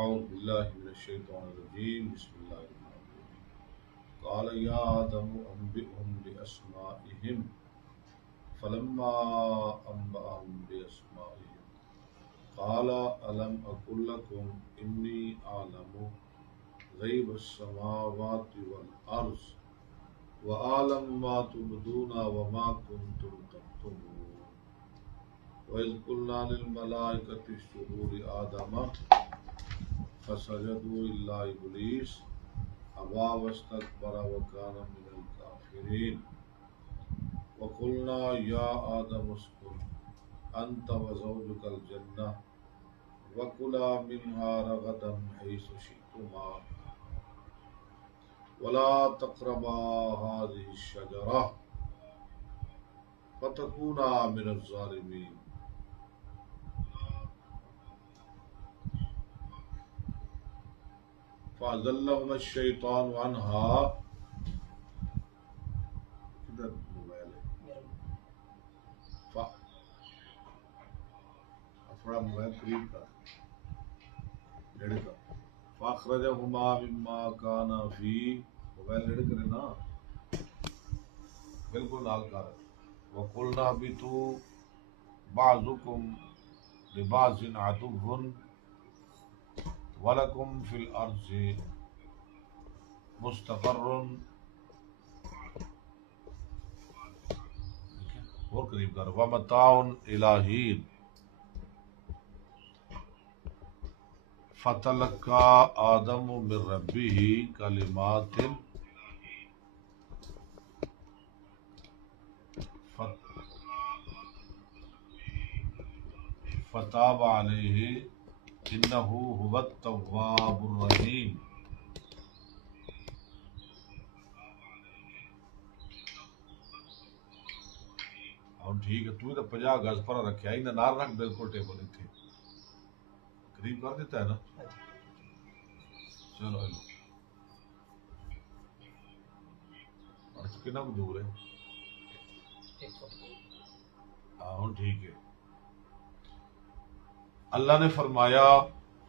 أعوذ بالله من الشيطان الرجيم بسم الله الرحمن الرحيم قال يا آدم أنبئهم بأسمائهم فلما أنبأهم بأسمائهم قال ألم أقل لكم إني أعلم غيب السماوات والأرض وأعلم ما تبدون وما كنتم تكتمون وإذ قلنا للملائكة اسجدوا لآدم فسجدوا إلا إبليس أبى واستكبر وكان من الكافرين وقلنا يا آدم اسكن أنت وزوجك الجنة وكلا منها رغدا حيث شئتما ولا تقربا هذه الشجرة فتكونا من الظالمين فأزلهما الشيطان عنها کدھر موبائل ہے تھوڑا موبائل قریب کا ریڈ کا فاخرجهما مما كان فيه موبائل ریڈ کرے نا بالکل نال کر وقلنا بتو بعضكم لبعض عدو ولكم في الأرض مستقر اور قریب کر ومتاع إلى حين فتلقى آدم من ربه كلمات فتاب عليه إنه هو التواب الرحيم اور ٹھیک ہے تو 50 گز پر رکھا ہی نہ رکھ بالکل ٹیبل تھے قریب کر دیتا ہے نا چلو کتنا دور ہے ہاں ٹھیک ہے اللہ نے فرمایا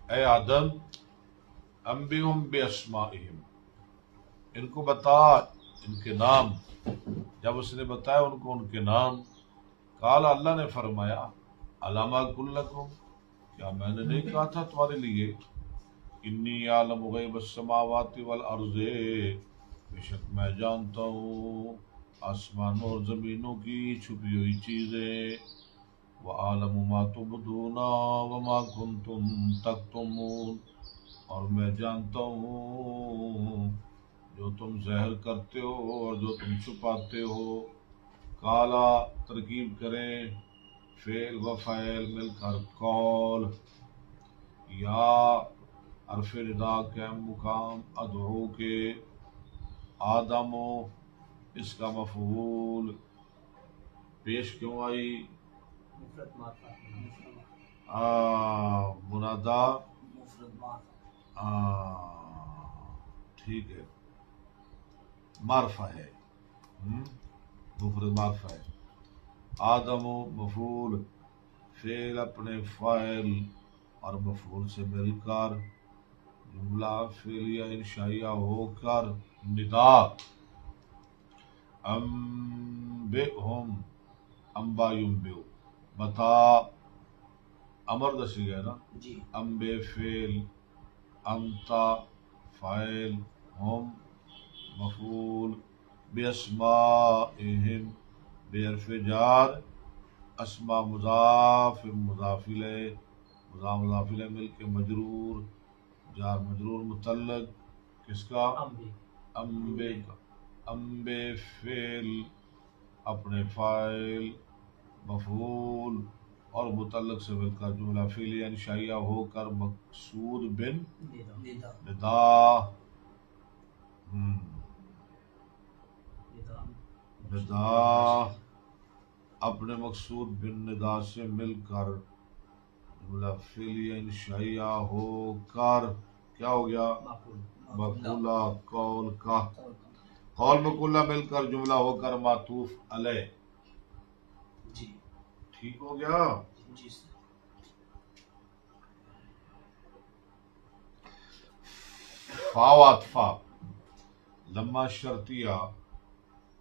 اے آدم انبئہم باسمائہم ان کو بتا ان کے نام جب اس نے بتایا ان کو ان کے نام قال اللہ نے فرمایا علم اقل لکم کیا میں نے نہیں کہا تھا تمہارے لیے انی عالم غیب السماوات والارض بے شک میں جانتا ہوں آسمانوں اور زمینوں کی چھپی ہوئی چیزیں وَعَالَمُ مَا تُبْدُونَ وَمَا كُنْتُمْ تَكْتُمُونَ اور میں جانتا ہوں جو تم ظاہر کرتے ہو اور جو تم چھپاتے ہو کالا ترکیب کریں فعل و فاعل مل کر قول یا حرف ندا کا مقام ادعو کے آدم اس کا مفعول پیش کیوں آئی منادا ٹھیک ہے معرفہ ہے مفرد معرفہ ہے آدم مفعول فعل اپنے فاعل اور مفعول سے مل کر جملہ فعلیہ انشائیہ ہو کر ندا انبئہم انبا ینبئ بتا امر دسی گیا نا جی انبے فعل انتا فاعل ہم مفعول باسمائہم بے حرف جار اسماء مضاف مضاف الیہ مضاف الیہ مل کے مجرور جار مجرور متعلق کس کا انبے کا انبے فعل اپنے فاعل مفعول اور متعلق سے مل کر جملہ فعلیہ انشائیہ ہو کر مقصود بن ندا ندا اپنے مقصود بن ندا سے مل کر جملہ فعلیہ انشائیہ ہو کر کیا ہو گیا مقولہ قول کا قول مقولہ مل کر جملہ ہو کر معطوف علیہ جی ٹھیک ہو گیا جی فاوات فا لما شرطیہ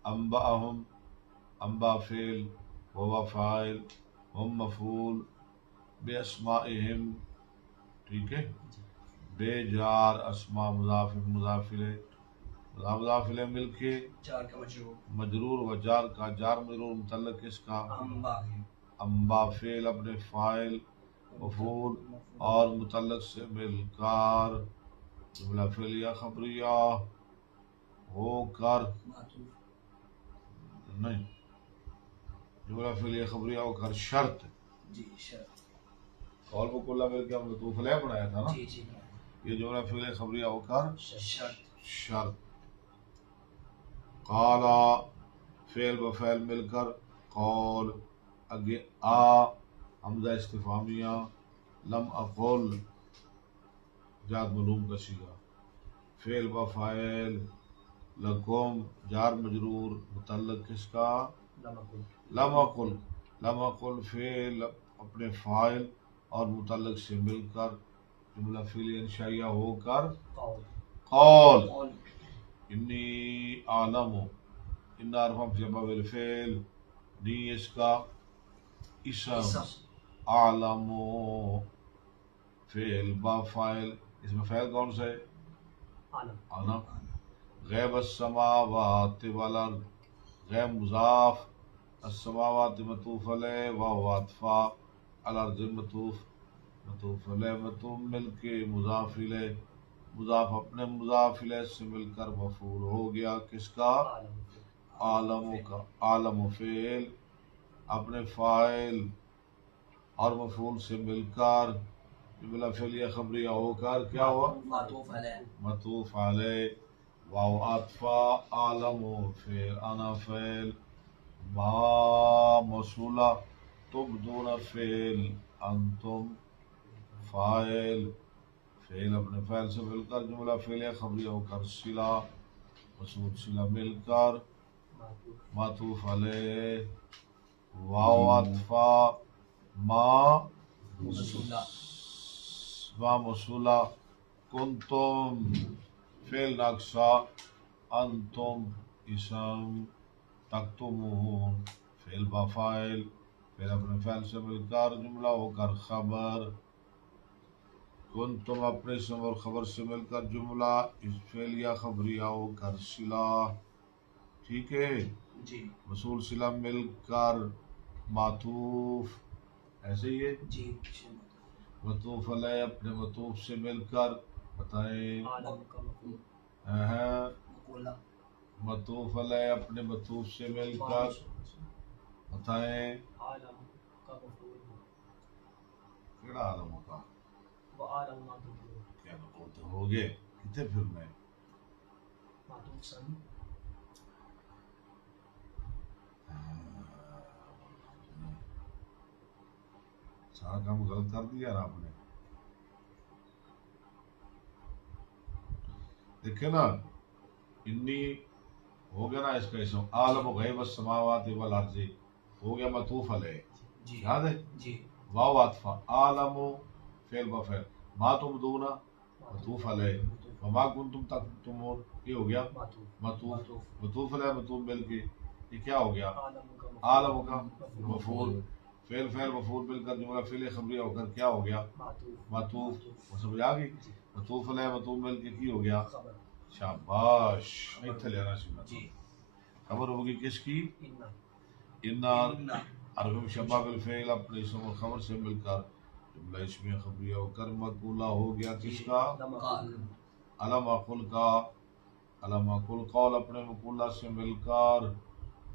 انبأہم انبا فعل ووا فاعل ہم مفعول بے اسمائہم ٹھیک ہے بے جار اسماء مضاف مضاف الیہ مضاف الیہ مل کے جار کا مجرور و جار کا جار مجرور متعلق کس کا انبا انبا فعل اپنے فاعل مفعول اور متعلق سے مل کر جملہ فعلیہ خبریہ ہو کر نہیں جملہ فعلیہ خبریہ ہو کر شرط جی شرط قول کو کلہ مل کے ہم نے تو فلیہ بنایا تھا نا جی جی یہ جملہ فعلیہ خبریہ ہو کر شرط شرط قالا فعل بفعل مل کر قول اگے آ حمزہ استفہامیہ لم اقول جاد معلوم کا صیغہ فعل بفعل لکم جار مجرور متعلق کس کا لم اقل لم اقل فعل اپنے فاعل اور متعلق سے مل کر جملہ فعلی انشائیہ ہو کر قول انی عالم ان عرفم جمع بالفعل نی اس کا اسم عالم فعل با فاعل اس میں فعل کون سا ہے عالم غیب السماوات والارض غیب مضاف السماوات مطوف علیہ واو عطفہ الارض مطوف علیہ مطوف مل کے مضاف الیہ مضاف اپنے مضاف الیہ سے مل کر مفعول ہو گیا کس کا عالم کا عالم فعل اپنے فاعل اور مفعول سے مل کر جملہ فعلیہ خبریہ ہو کر کیا ہوا مطوف علیہ واو عطفہ عالم فعل انا فعل ما موصولہ تبدون فعل انتم فاعل فعل اپنے فعل سے مل کر جملہ فعلیہ خبریہ ہو کر صلہ مصول صلہ مل کر معطوف علیہ واو عطفہ ما موصولہ کنتم فعل ناقصہ انتم اسم تکتمون فعل با فاعل فعل اپنے فعل سے مل کر جملہ ہو کر خبر کنتم اپنے اسم اور خبر سے مل کر جملہ فعلیہ خبریہ ہو کر صلہ ٹھیک ہے جی مصول صلہ مل کر معطوف ایسے ہی ہے جی مطوف علیہ اپنے مطوف سے مل کر بتائیں مطوف علیہ اپنے مطوف سے مل کر بتائیں کیڑا عالم ہوگا کیا بولتے ہو گئے کتنے پھر میں سارا کام غلط کر دیا نا آپ نے دیکھیں نا انی ہو گیا نا اس کا اسم عالم غیب السماوات والارض ہو گیا مطوف علیہ یاد ہے واو عطفہ عالم فعل بفعل ما تبدون مطوف علیہ وما کنتم تکتمون یہ ہو گیا مطوف مطوف علیہ مطوف مل کے یہ کیا ہو گیا عالم کا مفعول فعل فعل مفعول مل کر جملہ فعل خبریہ ہو کر کیا ہو گیا معطوف سمجھ آ گئی مطوف علیہ مطوف مل کے کی ہو گیا شاباش ایتھے لینا سی خبر ہوگی کس کی ان عرب شباب الفعل اپنے اسم و خبر سے مل کر جملہ اسمیہ خبریہ ہو کر مقولہ ہو گیا کس کا علم اقل کا علم اقل قول اپنے مقولہ سے مل کر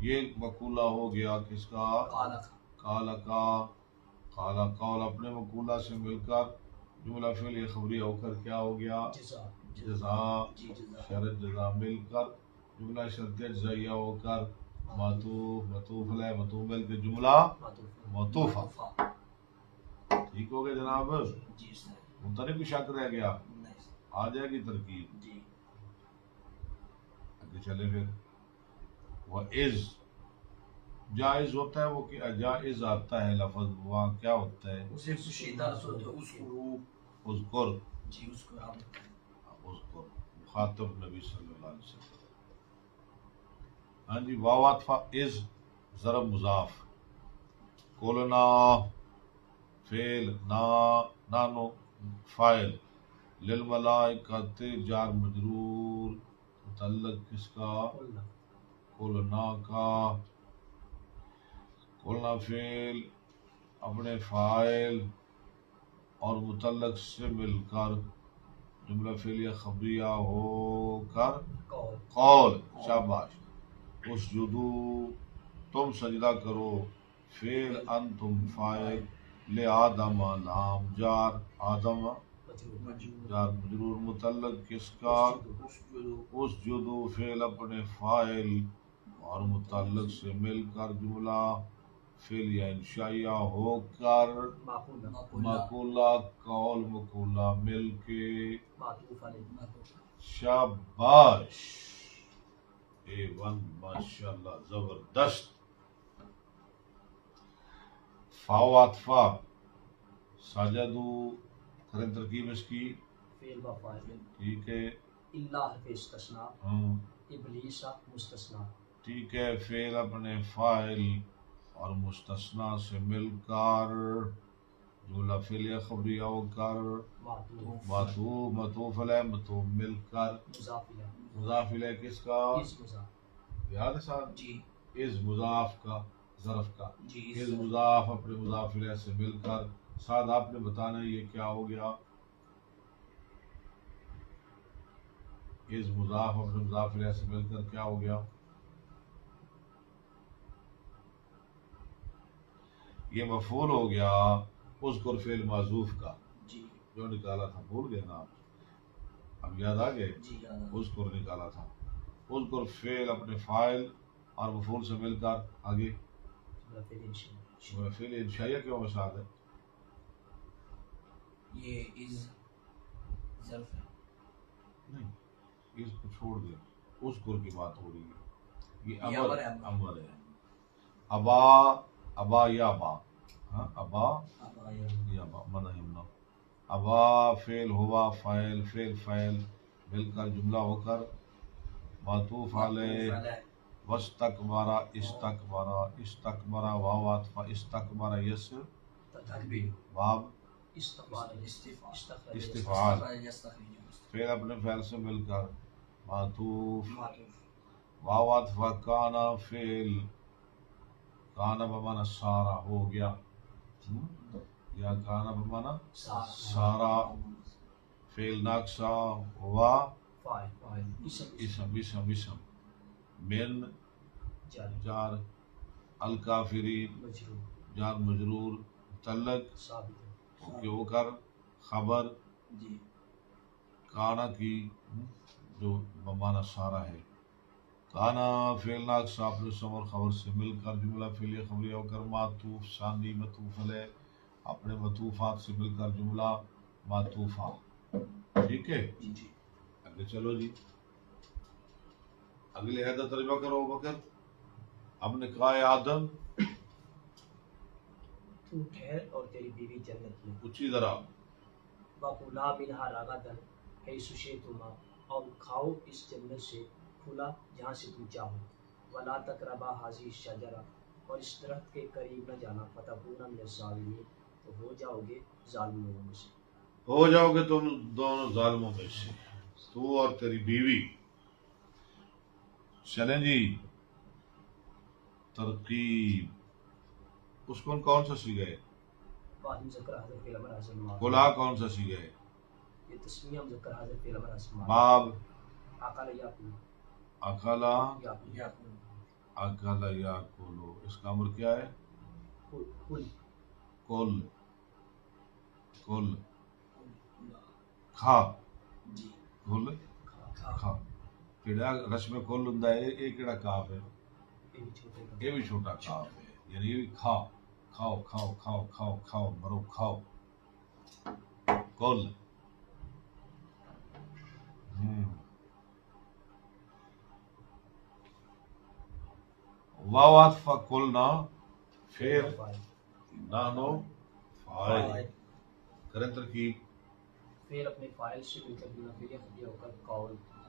یہ مقولہ ہو گیا کس کا قال کا قال قول اپنے مقولہ سے مل کر جملہ فعلیہ خبریہ ہو کر کیا ہو گیا جزا شرط جزا مل کر جملہ شرط جزائیہ ہو کر معطوف مطوف علیہ مطوف مل کے جملہ معطوفہ ٹھیک ہو گیا جناب ممتنع کوئی شک رہ گیا آ جائے گی ترکیب آگے چلے پھر وَإِذْ جائز ہوتا ہے وہ کہ جائز آتا ہے لفظ وہاں کیا ہوتا ہے اذکر مخاطب نبی صلی اللہ علیہ وسلم. ہاں جی. واو عطف از ضرب مضاف. قلنا فعل نانو فاعل. للملائکۃ جار مجرور متعلق کس کا؟ قلنا کا. قلنا فعل اپنے فاعل اور متعلق سے مل کر جملہ فعلیہ خبریہ ہو کر قول. شاباش. اسجدو تم سجدہ کرو. فعل انتم فاعل. لآدم نام جار. آدم جار مجرور متعلق کس کا؟ اسجدو فعل اپنے فاعل اور متعلق سے مل کر جملہ فعلیہ انشائیہ ہو کر مقولہ قول مقولہ مل کے. شاباش. A1 ماشاءاللہ زبردست. فاو عطفہ سجدو کریں ترکیب اس کی. فعل و فاعل. ٹھیک ہے. الا حرف استثناء. ابلیس مستثنیٰ. ٹھیک ہے. فعل اپنے فاعل اور مستثنیٰ سے مل کر جملہ فعلیہ خبریہ ہو کر معطوف معطوف علیہ معطوف مل کر مضاف الیہ کس کا؟ یاد ہے صاحب جی از مضاف کا ظرف کا. جی از مضاف اپنے مضاف الیہ سے مل کر. ساتھ آپ نے بتانا یہ کیا ہو گیا. از مضاف اپنے مضاف الیہ سے مل کر کیا ہو گیا؟ یہ مفعول ہو گیا اذکر فعل معذوف کا جی جو نکالا تھا. بھول گئے نا آپ؟ اب یاد آ گئے. جی اذکر نکالا تھا. اذکر فعل اپنے فاعل اور مفعول سے مل کر آگے فعل انشائیہ کیوں مثال ہے؟ یہ از ظرف ہے. نہیں اس کو چھوڑ دیں. اذکر کی بات ہو رہی ہے. یہ یہ امر امر ہے. امر ہے. ابا ابا یا با. ہاں ابا یا با من یمنا. ابا فعل ہوا فاعل فعل فاعل مل کر جملہ ہو کر معطوف علیہ. واستکبر استکبر استکبر واو عطف استکبر یس باب استفعال. فعل اپنے فعل سے مل کر معطوف. واو عطف کانا فعل کانا بمانا سارا ہو گیا یا کانا بمانا سارا. فعل ناقصہ ہوا اسم اسم اسم. من جار الکافرین جار مجرور متعلق کے ہو کر خبر جی کانا کی جو بمانا سارا ہے. کانا فعل ناقصہ اپنے اسم اور خبر سے مل کر جملہ فعلیہ خبریہ ہو کر معطوف ثانی معطوف علیہ اپنے معطوفات سے مل کر جملہ معطوفہ. ٹھیک ہے. جی آگے چلو جی. اگلے عہدہ ترجمہ کرو بکر. ہم نے کہا ہے آدم تو ٹھہر اور تیری بیوی جنت میں. اچھی ذرا. وَكُلَا مِنْهَا رَغَدًا حَيْثُ شِئْتُمَا. اور کھاؤ اس جنت سے کھلا جہاں سے تم چاہو. وَلَا تَقْرَبَا هَٰذِهِ الشَّجَرَةَ. اور اس درخت کے قریب نہ جانا. فَتَكُونَ مِنَ الظَّالِمِينَ. تو ہو جاؤ گے ظالموں میں سے. ہو جاؤ گے تم دونوں ظالموں میں سے تو اور تیری بیوی. چلیں جی. ترکیب اس کو کون سا سی گئے؟ بعد مذکر حاضر فعل امر حاضر ماضی. کلا کون سا سی گئے؟ یہ تسمیہ مذکر حاضر فعل امر حاضر ماضی. باب اکل یاکل. اکلا یاکل. اکلا یا کولو. اس کا امر کیا ہے؟ کل. کل کل کھا. جی کل کھا. کیڑا رسم کل ہوندا ہے. یہ کیڑا کاف ہے؟ یہ بھی چھوٹا کاف ہے. یعنی یہ بھی کھا. کھاؤ کھاؤ کھاؤ کھاؤ کھاؤ مرو کھاؤ. کل. واو عطف قلنا فعل نانو فاعل. کریں ترکیب. فعل اپنے فاعل سے مل کر جملہ فعلیہ خبریہ ہو کر قول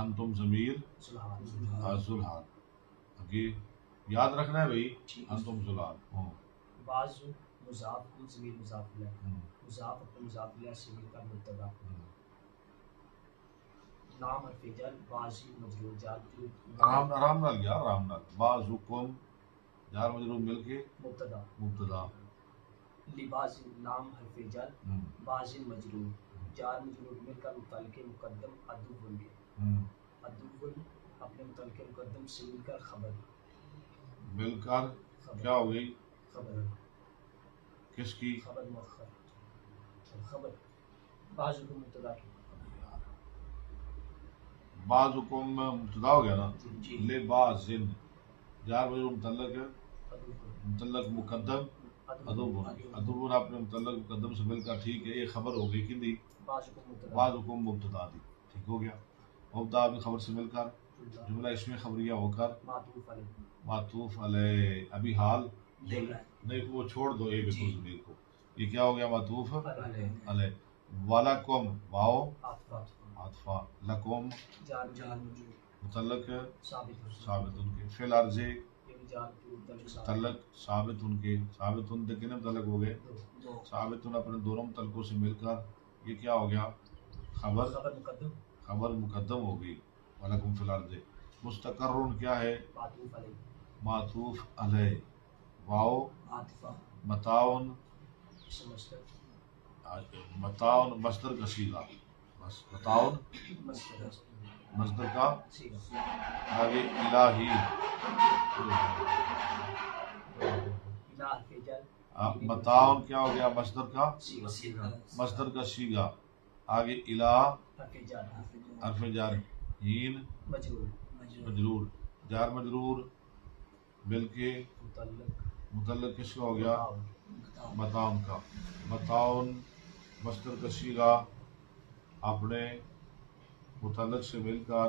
انتم ضمیر ذوالحال ذوالحال. آگے یاد رکھنا ہے بھائی ٹھیک انتم ذوالحال. بعض مضاف کل ضمیر مضاف الیہ مضاف اپنے مضاف الیہ سے مل کر مبتدا لام حرف جر بعضی مجرور جار آرام آرام نال گیا آرام نال. بعضکم جار مجرور مل کے مبتدا مبتدا. لباس لام حرف جر بعض مجرور جار مجرور مل کر متعلق مقدم عدو بن گئے. عدو اپنے متعلق مقدم سے مل کر خبر مل کر کیا ہو گئی خبر کس کی خبر مؤخر خبر بعض کو مبتدا کی بعضکم مبتدا ہو گیا نا. جی لباسن جار مجرور متعلق عدو متعلق مقدم ادب ادب اپنے متعلق مقدم سے مل کر ٹھیک ہے. یہ خبر ہو گئی کن دی بعض کو مبتدا بعضکم مبتدا دی. ٹھیک ہو گیا. مبتدا اپنی خبر سے مل کر جملہ اس میں خبریہ ہو کر معطوف علیہ معطوف علیہ. ابھی حال دیکھ رہا ہے نہیں وہ چھوڑ دو اے جی. ضمیر کو. یہ کیا ہو گیا معطوف علیہ علیہ. ولکم واو عطف عطفہ لکم جار جار مجرور مجرور متعلق ثابت ثابت ان کے. فی الارض یہ بھی جار مجرور ثابت متعلق ثابت ان کے. ثابت ان کتنے متعلق ہو گئے دو ثابت ان اپنے دونوں متعلقوں سے مل کر یہ کیا ہو گیا خبر خبر مقدم خبر مقدم ہو گئی. ولکم فی الارض. مستقر کیا ہے معطوف علیہ معطوف علیہ. واو عاطفہ متاعن اسم مصدر متاعن مصدر کا صیغہ بس متاعن مصدر مصدر کا صیغہ آگے الہی الہ حرف جر متاعن کیا ہو گیا مصدر کا صیغہ مصدر کا صیغہ. آگے الہ حرف جر حرف جار ہین مجرور مجرور جار مجرور مل کے متعلق متعلق کس کا ہو گیا متعلق متاعن کا. متاعن مصدر کا صیغہ اپنے متعلق سے مل کر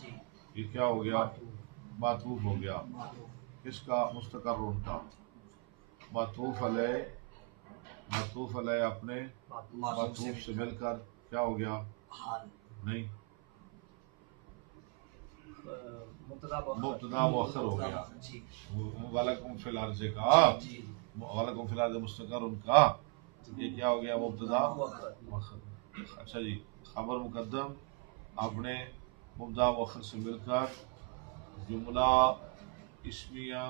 جی یہ کیا ہو گیا معطوف معطوف ہو گیا معطوف کس کا مستقر کا. معطوف علیہ اپنے معطوف سے مل کر کیا ہو گیا حال نہیں مبتدا مؤخر ہو گیا. جی وَلَكُمْ فِي الْأَرْضِ کا جی وَلَكُمْ فِي الْأَرْضِ مستقر ان کا یہ کیا ہو گیا مبتدا مؤخر. اچھا جی خبر مقدم اپنے مبتدا مؤخر سے مل کر جملہ اسمیہ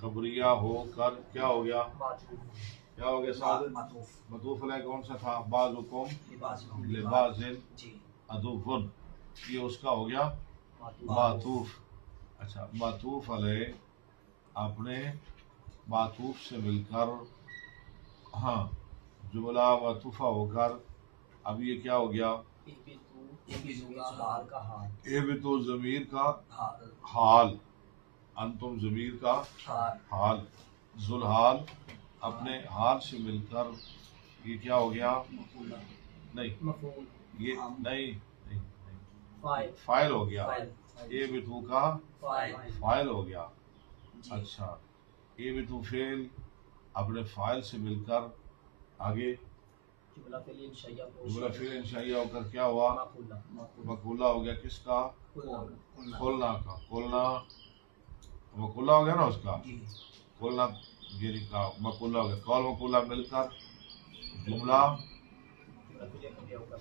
خبریہ ہو کر کیا ہو گیا کیا ہو گیا سعادت. معطوف معطوف علیہ کون سا تھا بعضکم لباس لباسن جی عدوٌ. یہ اس کا ہو گیا معطوف. اچھا معطوف علیہ اپنے معطوف سے مل کر ہاں جملہ معطوفہ ہو کر اب یہ کیا ہو گیا حال کا حال اے بھی تو ضمیر کا حال حال انتم ضمیر کا حال حال. ذوالحال اپنے حال سے مل کر یہ کیا ہو گیا مقولہ نہیں مفعول یہ نہیں فاعل فائل ہو گیا. فاعل اے بھی تو کا فاعل فائل ہو گیا. جی اچھا اے بھی تو فعل اپنے فائل سے مل کر آگے جملہ فعلی انشائیہ جملہ فعل انشائیہ ہو کر کیا ہوا مقولہ مقولہ ہو گیا کس کا قلنا کھولنا کا. کھولنا مقولہ ہو گیا نا اس کا جی کھولنا یعنی کا مقولہ ہو گیا. قول مقولہ مل کر جملہ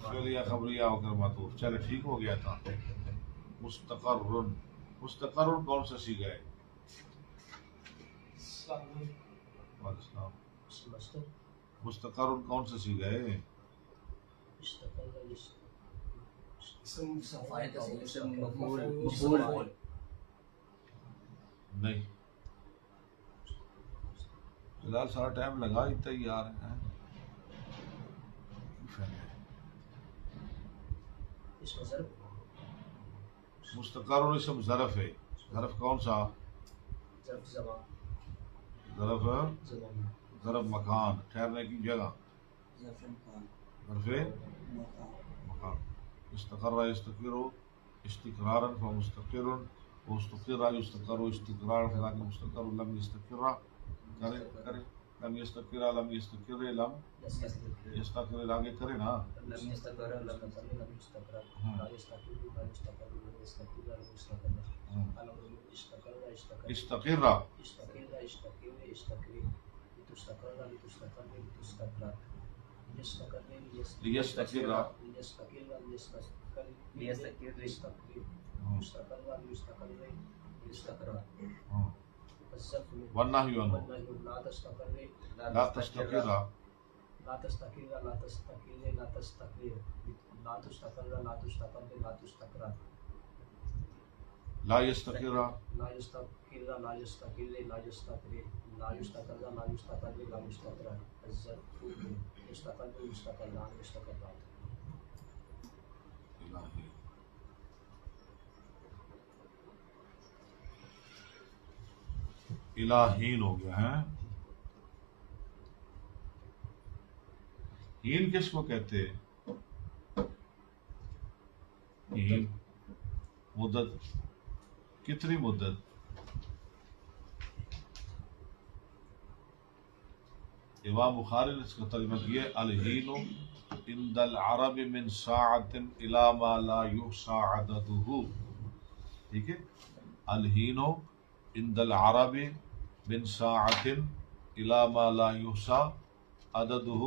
فعلیہ خبریہ ہو کر معطوف. چلے ٹھیک ہو گیا تھا. مستقر مستقر کون سا صیغہ ہے مستقر کون سا صیغہ ہے فاعل کا اسم مفعول نہیں فی الحال سارا ٹائم لگا ہی تیار ہے. مستقر اسم ظرف ہے. ظرف کون سا ظرف ظرف مکان ٹھہرنے کی جگہ ظرف مکان. استقر یستقر استقرارا فمستقر واستقر یستقر استقرارا فذاك مستقر لم يستقر کرے لم یستقر لم یستقر لم يستقر یستقر آگے کرے نا. لم يستقر لم يستقر لم يستقر ہاں. لا يستقر لا يستقر لا يستقر لا يستقر ہاں. الأمر استقر استقر استقر استقر استقر استقر لتستقر لتستقر لتستقر يستقر ليستقر ليستقر ليستقر ليستقر مستقر مستقر يستقر ہاں. الظرف والنهي عنه والنهي لا تستقر لا تستقر لا تستقر لا تستقر لا تستقر لا تستقر لا تستقر لا تستقر لا يستقر لا يستقر لا يستقر لا يستقر لا يستقر لا يستقر لا يستقر الظرف مستقر مستقر لا مستقر الہی. الہین ہو گیا ہے. ہین کس کو کہتے ہیں؟ ہین مدت کتنی مدت؟ امام بخاری نے اس کا ترجمہ کیا الہین عند العرب من ساعت الى ما لا يحصى عدده. ٹھیک ہے. الہین عند العرب من ساعت الى ما لا يحصى عدده،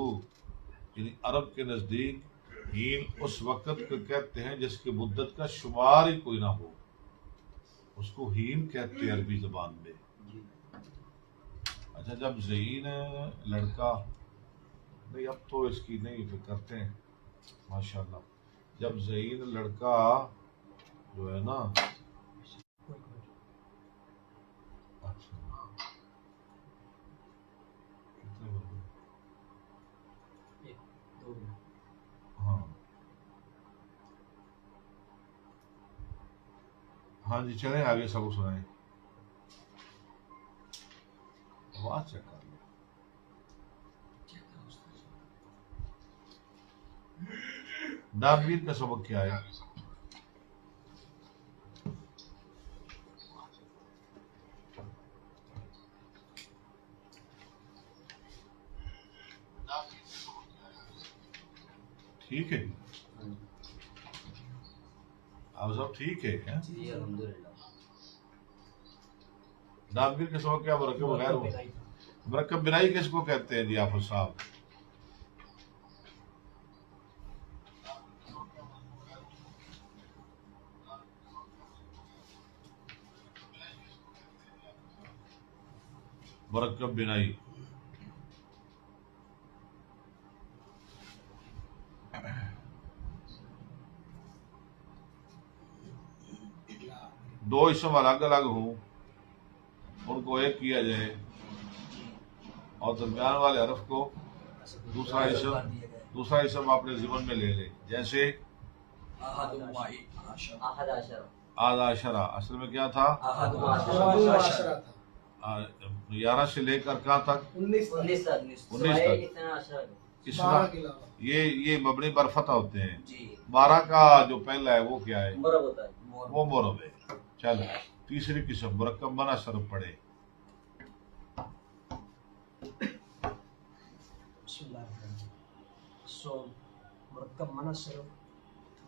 یعنی عرب کے نزدیک ہین اس وقت کو کہتے ہیں جس کی مدت کا شمار ہی کوئی نہ ہو، اس کو ہین کہتے ہیں عربی زبان میں. اچھا جب زین لڑکا، نہیں اب تو اس کی نہیں فکر کرتے ہیں ماشاءاللہ، جب زین لڑکا جو ہے نا اچھا کتنے بندے؟ ایک دو ہاں ہاں جی چلیں آگے سب سنائیں. آواز چیک کر لیں. دامیر کا سبق کیا ہے؟ ٹھیک ہے آپ سب ٹھیک ہے؟ جی الحمدللہ. دامیر کا سبق کیا مرکب غیر ہو؟ مرکب بنائی کس کو کہتے ہیں جی آفر صاحب؟ مرکب بنائی دو اسم الگ الگ ہوں، ان کو ایک کیا جائے اور درمیان والے حرف کو دوسرا اسم اپنے ضمن میں لے لے. جیسے احد عشر آدھا عشرہ اصل میں کیا تھا؟ احد عشر 11 سے لے کر کہاں تک؟ 19 تک اس وقت یہ مبنی بر فتح ہوتے ہیں. جی 12 کا جو پہلا ہے وہ کیا ہے؟ مرب ہوتا ہے. وہ مرب ہے. چل تیسری قسم مرکب بنا صرف پڑھے. بسم اللہ الرحمن الرحیم. سو مرکب منع صرف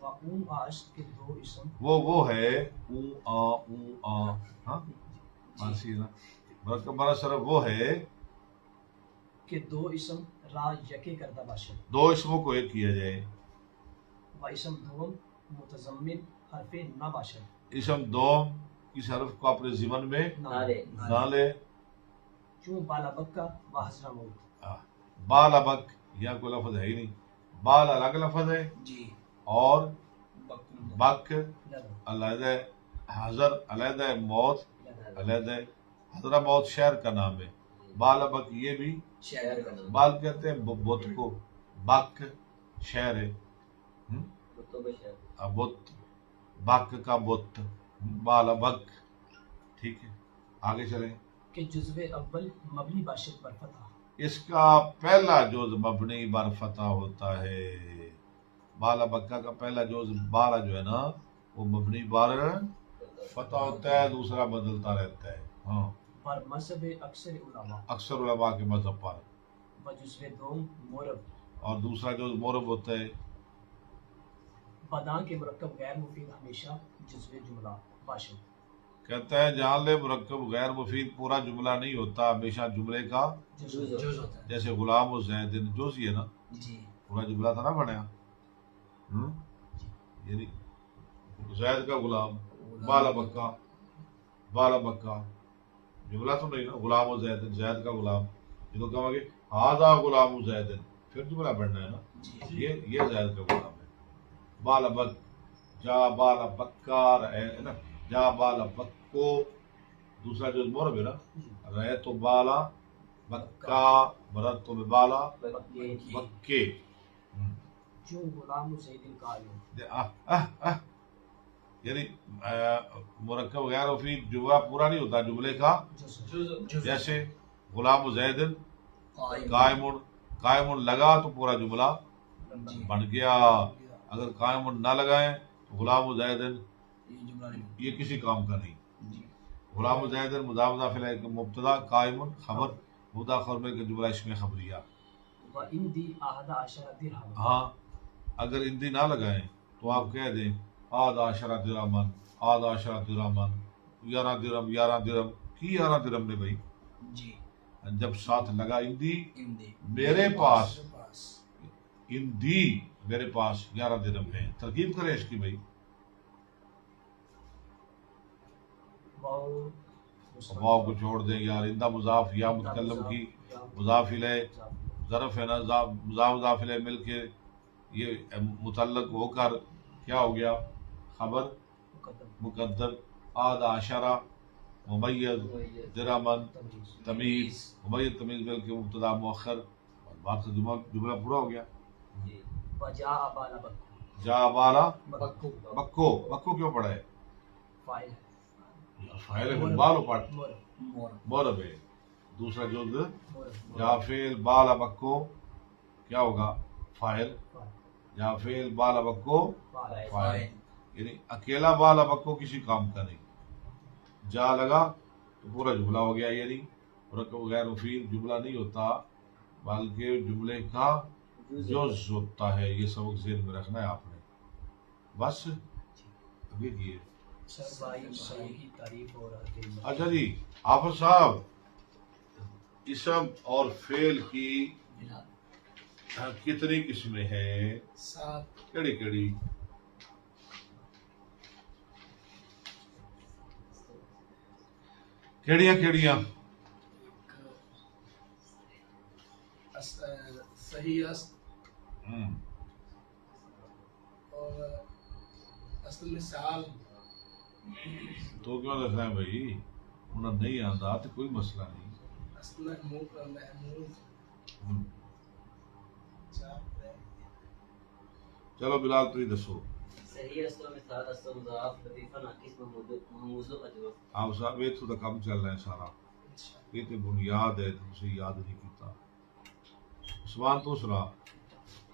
و اون آشت کے دو اسم وہ ہے او آ ہاں فارسی نا. مرکب بنا صرف وہ ہے کہ دو اسم را یکے کردہ باشد دو اسموں کو ایک کیا جائے. و اسم دوم متضمن حرف نہ باشد اسم دوم کس حرف کو اپنے ضمن میں نہ لے. چون بالا بکا و حضرہ موت. بال ابک یہاں کوئی لفظ ہے ہی نہیں. بال الگ لفظ ہے جی اور بک لدن علیحدہ ہے، حضر علیحدہ ہے، موت علیحدہ ہے. حضرہ موت شہر کا نام ہے. بال ابک یہ بھی شہر کا نام. بال کہتے ہیں بت کو، بک شہر ہے. بتوں کا شہر. بت بک کا بت بال ابک. ٹھیک ہے آگے چلیں. کہ جزو اول مبنی باشد پر فتح اس کا پہلا جز مبنی بر فتح ہوتا ہے. بالا بکا کا پہلا جز بالا جو ہے نا وہ مبنی بر فتح ہوتا ہے، دوسرا بدلتا رہتا ہے. ہاں پر مذہب اکثر علماء اکثر علماء کے مذہب پر و جزو دوم مورب اور دوسرا جو مورب ہوتا ہے بدان کے مرکب غیر مفید ہمیشہ جزو جملہ باشد کہتا ہے جہاں لے مرکب غیر مفید پورا جملہ نہیں ہوتا، ہمیشہ جملے کا جز ہوتا ہے جیسے غلام و زید جوز ہی ہے نا، جی پورا جملہ تھا نا بنیا یعنی زید کا غلام بالا بکا بالا بکا جملہ تو نہیں نا، غلام و زید زید کا غلام، یہ تو کہوں گے ہاذا غلام و زید پھر جملہ بننا ہے نا، یہ زید کا غلام ہے. بالا بک جا بالا بکار ہے نا، جا بالا بکو دوسرا جو مورب ہے نا، رہے تو بالا بکا مرد تو بالا بکے جو غلام زید قائم یعنی مرکب غیر مفید جملہ پورا نہیں ہوتا جملے کا، جیسے غلام زید قائم قائم لگا تو پورا جملہ بن گیا، اگر قائم نہ لگائیں تو غلام زید یہ کسی کام کا نہیں. غلام زید مضاف مضاف الیہ مبتدا قائم خبر مبتدا خبر میں جملہ اس میں خبریہ. و اندی احد عشر درہم ہاں اگر اندی نہ لگائیں تو آپ کہہ دیں آدھا عشرہ درہمن آدھا عشرہ درہمن 11 درہم 11 درہم کی 11 درہم نے بھائی، جی جب ساتھ لگا اندی ہندی میرے پاس اندی میرے پاس 11 درہم ہے، ترکیب کرے اس کی بھائی. واو واو کو چھوڑ دیں یار، اندہ مضاف یا متکلم کی مضاف الیہ ظرف ہے نا، مضاف مضاف الیہ مل کے یہ متعلق ہو کر کیا ہو گیا خبر مقدر. آدھا عشرہ ممیز درہمن تمیز ممیز تمیز مل کے مبتدا مؤخر اور بات سے جملہ پورا ہو گیا. و جاء بالا بکو جا بالا بکو بکو بکو کیوں پڑا ہے؟ فائل فاعل ہے بالو پٹ مورب مور مورب ہے. دوسرا جو مورب یا فعل بالا بکو کیا ہوگا فاعل، یا فعل بالا بکو فاعل، یعنی اکیلا بالا بکو کسی کام کا نہیں، جا لگا تو پورا جملہ ہو گیا. یعنی مرکب غیر مفید جملہ نہیں ہوتا بلکہ جملے کا جز ہوتا ہے. یہ سبق ذہن میں رکھنا ہے آپ نے. بس ابھی کیے. سربائی صحیح کی تعریف اور اچھا جی حافظ صاحب، اسم اور فعل کی کتنی قسمیں ہیں؟ 7 کیڑی کیڑی؟ کیڑیاں کیڑیاں؟ صحیح است ہم، اور اصل مثال تو کیوں رکھنا ہے بھائی؟ انہیں نہیں آتا تو کوئی مسئلہ نہیں. اصل محمود اور محمود ہم. چلو بلال تو ہی دسو. صحیح است و مثال است و مضاف لطیفہ ناقص مموز و اجوف. آپ صاحب یہ تو کم چل رہا ہے سارا، یہ تو بنیاد ہے، اسے یاد نہیں کیتا. عثمان تو سنا.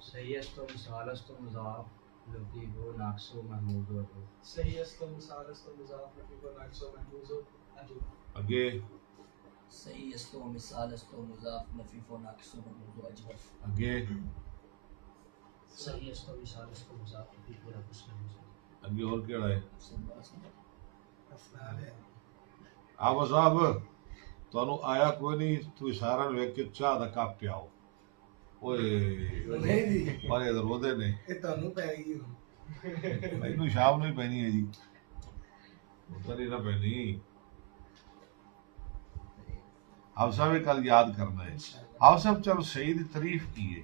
صحیح است و مثال است و مضاف لطیف و ناقص و محمود و اجوف. صحیح است و مثال است و مضاف لطیف و ناقص و محمود و اجوف. اگے صحیح است و مثال است و مضاف لطیف و ناقص و محمود و اجوف. اگے صحیح است و مثال است و مضاف لطیف و ناقص و محمود. اگے اور کیڑا ہے؟ افعال ہے. آپ صاحب تانوں آیا کوئی نہیں، تو اشارہ ویکھ کے چاہ دا کپ پیاؤ. اوئے نہیں جی مارے ادھر روتے نے یہ تانوں پہ گئی ہوں. مینوں شام نہیں پہنی ہے جی، ادھر ہی نہ پہنی. آپ صاحب کل یاد کرنا ہے. آپ صاحب چلو صحیح دی تعریف کیے.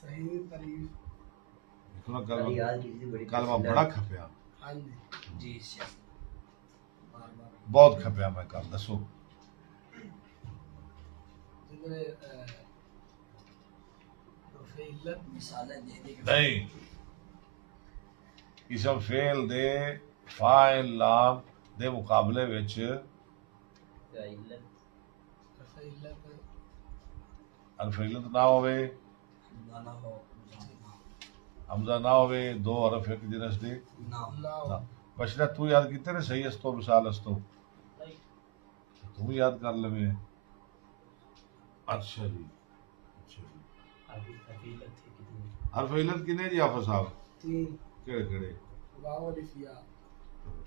صحیح تعریف. دیکھو نا کل یاد کی تھی بڑی کل میں بڑا کھپیا، ہاں جی جی سیاست بار بار بہت کھپیا میں کل. دسو جنہیں فعلت مثالیں دے دے کے نہیں، اسم فعل دے فاعل لام دے مقابلے وچ فعلت فعلت الفعلت نہ ہوئے، نہ ہو حمزہ نہ ہوئے، دو حرف ایک جنس دے نہ ہو نہ بچنا. تو یاد کیتے نے صحیح استو مثال استو تم یاد کر لیں. اچھا جی حفیلت تھی کتنی؟ حرف علت کنے جی آفر صاحب؟ 3 کہڑے واو الف یا.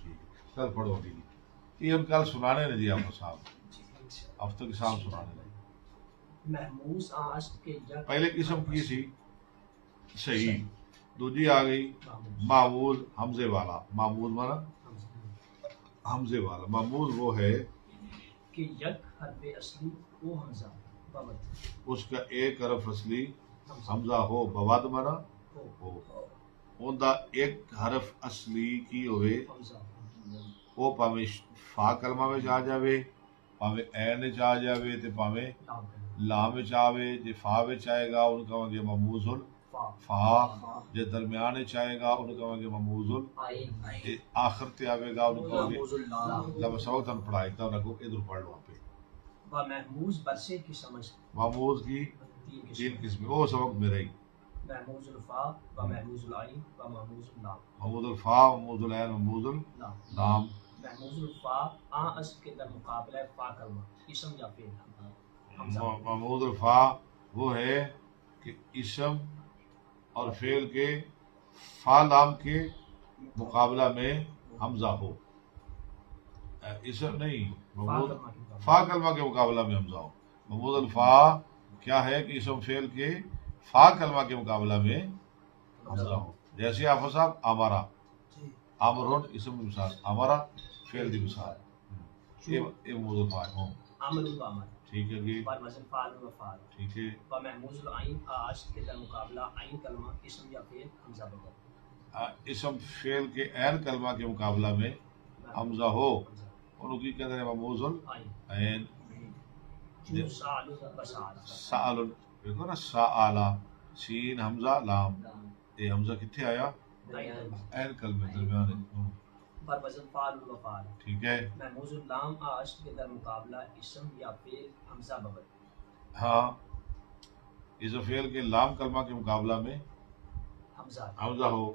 ٹھیک ہے کل پڑھو گی یہ ہم کل سنانے نے جی آفر صاحب ہفتہ کے سام سنانے نے. محموز آشت کے یک پہلے قسم کی سی صحیح دوجی آ گئی معمول حمزے والا. معمول مانا حمزے والا. معمول وہ ہے کہ یک حرف اصلی وہ حمزہ بمد اس کا ایک حرف اصلی حمزہ ہو. بواد مانا ہو. اوندا ایک حرف اصلی کی ہوئے حمزہ وہ پاویں فا کلمہ وچ آ جاوے پاویں عین وچ آ جاوے تے پاویں لام وچ آوے. جے فا وچ آئے گا ان کہاں گے مموز فا. جے درمیان وچ آئے گا ان کہاں گے مموز تے آخر تے آوے گا ان کہاں گے لب سبق ہم پڑھائے تھا انہاں کو ادھر پڑھ لو پہ. و محموز برسے کی سمجھ مموز کی تین قسمیں وہ سبق میرا ہی. محموز الفا و محموز العین و محموز اللام. مموز الفا مموز العین مموز اللام. محموز الفا آ اصل کے در مقابلہ فا کلمہ اسم یا فعل حمزہ. محمود الفا وہ ہے کہ اسم اور فعل کے فا لام کے مقابلہ میں حمزہ ہو. اسم نہیں محمود فا کلمہ کے مقابلہ میں حمزہ ہو. محمود الفا کیا ہے کہ اسم فعل کے فا کلمہ کے مقابلہ میں حمزہ ہو. جیسے آپ صاحب ہمارا آمرون اسم کی مثال ہمارا فعل کی مثال یہ محمود الفا ہوں. عمل و عمل ٹھیک ہے جی بر وزن فعل و فعل. ٹھیک ہے. و محموز العین آشت کے در مقابلہ عین کلمہ اسم یا فعل حمزہ بدل. اسم فعل کے عین کلمہ کے مقابلہ میں حمزہ ہو ان کی کہتے ہیں مموز العین. چون سعل و سعل سعل دیکھو نا سعالا سین حمزہ لام یہ حمزہ کتنے آیا عین کلمے درمیان ہے. بر وزن فعل و فعل. ٹھیک ہے. محموز اللام آشت کے در مقابلہ اسم یا فعل حمزہ بدل. ہاں اس فعل کے لام کلمہ کے مقابلہ میں حمزہ حمزہ ہو.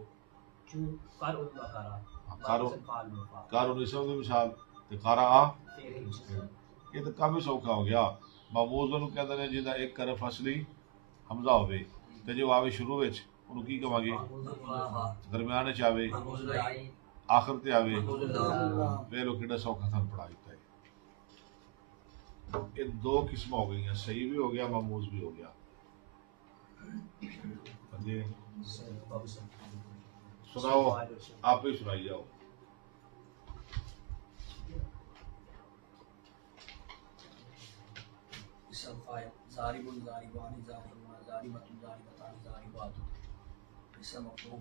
چون قرء و قرا قرء فعل و فعل. قارون اسم کی مثال تے قرآ فعل یہ تو کافی سوکھا ہو گیا. مموز انہوں کہتے ہیں جہاں ایک حرف اصلی حمزہ ہوئے تے جو آوے شروع وچ انہوں کی کہاں گے درمیان وچ آوے آخر تے آوے پہلو کیڑا سوکھا تھا پڑھا دیتا ہے. یہ دو قسم ہو گئی ہیں صحیح بھی ہو گیا مموز بھی ہو گیا. جی سناؤ آپ ہی سنائی جاؤ. اسم فاعل ضارب ضاربان ضاربون ضاربۃ ضاربتان ضاربات. اسم مفعول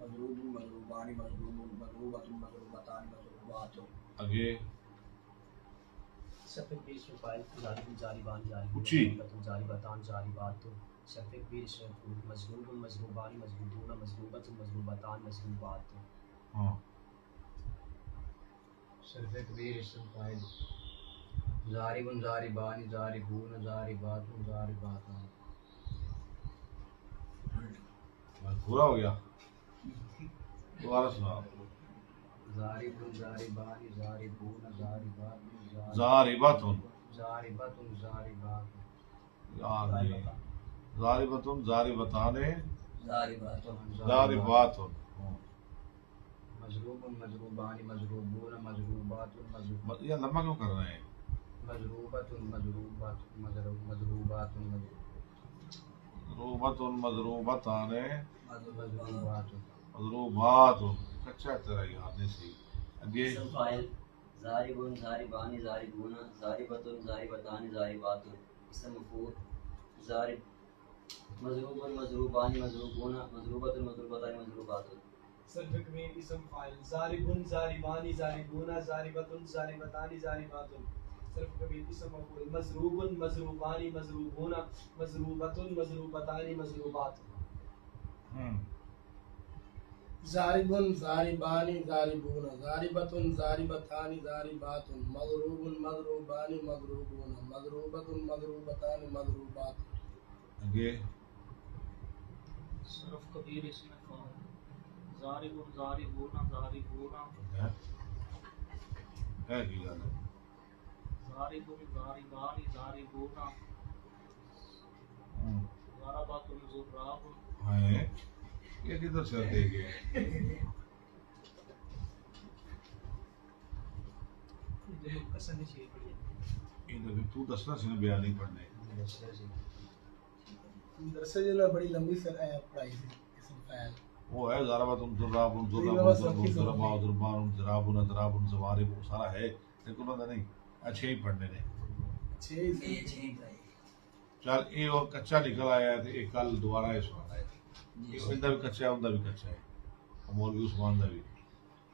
مضروب مضروبان مضروبون مضروبۃ مضروبتان مضروبات. آگے صفحہ 20 میں فائل ضارب ضاربان اچھی ضاربتان ضاربات. صفحہ 20 میں مفعول مضروب مضروبان مضروبون مضروبۃ مضروبتان مضروبات. ہاں صرف کبیر اسم فاعل ضارب ضاربان ضاربون ضاربات ضاربات. پورا ہو گیا دوبارہ سنا. ضارب ضاربان ضاربون ضاربات ضاربۃ ضاربۃ ضاربات. ضاربۃ ضاربتان ضاربات ضاربات. مضروب مضروبان مضروبون مضروبات مضروبات. یہ لمبا کیوں کر رہے ہیں؟ مضروبۃ مضروبات مضروبات مضروبۃ مضروبتان مضروبات. مضروبات. اچھا تیرا یاد نہیں صحیح. آگے اسم فاعل ضارب ضاربان ضاربون ضاربۃ ضاربتان ضاربات. اسم مفعول ضارب مضروب مضروبان مضروبون مضروبۃ مضروبتان مضروبات. صرف کبیر اسم فاعل ضارب ضاربان ضاربون ضاربۃ ضاربتان ضاربات. صرف کبیر اسم مفعول مضروب مضروبان مضروبون مضروبۃ مضروبتان مضروبات. ضارب ضاربان ضاربون ضاربۃ ضاربتان ضاربات. مضروب مضروبان مضروبون مضروبۃ مضروبتان مضروبات. آگے صرف کبیر اسم فاعل ضارب ضاربون ضاربون ہے کی گل ہے. ضاربون ضاربان ضاربون ضربۃ ضراب ہیں یہ کدھر سے دے گئے ادھر تو دسنا سی بیان نہیں پڑھنے درسے جو بڑی لمبی پڑھائی تھی اسم فاعل وہ ہے ضربۃ ضراب ضراب ضوارب سارا ہے لیکن انہوں نے نہیں اچھے ہی پڑھنے نے چل یہ اور کچا نکل آیا ہے یہ کل دوبارہ یہ سوال ہے اندا بھی کچا ہے اندا بھی کچا ہے مولوی عثمان دا بھی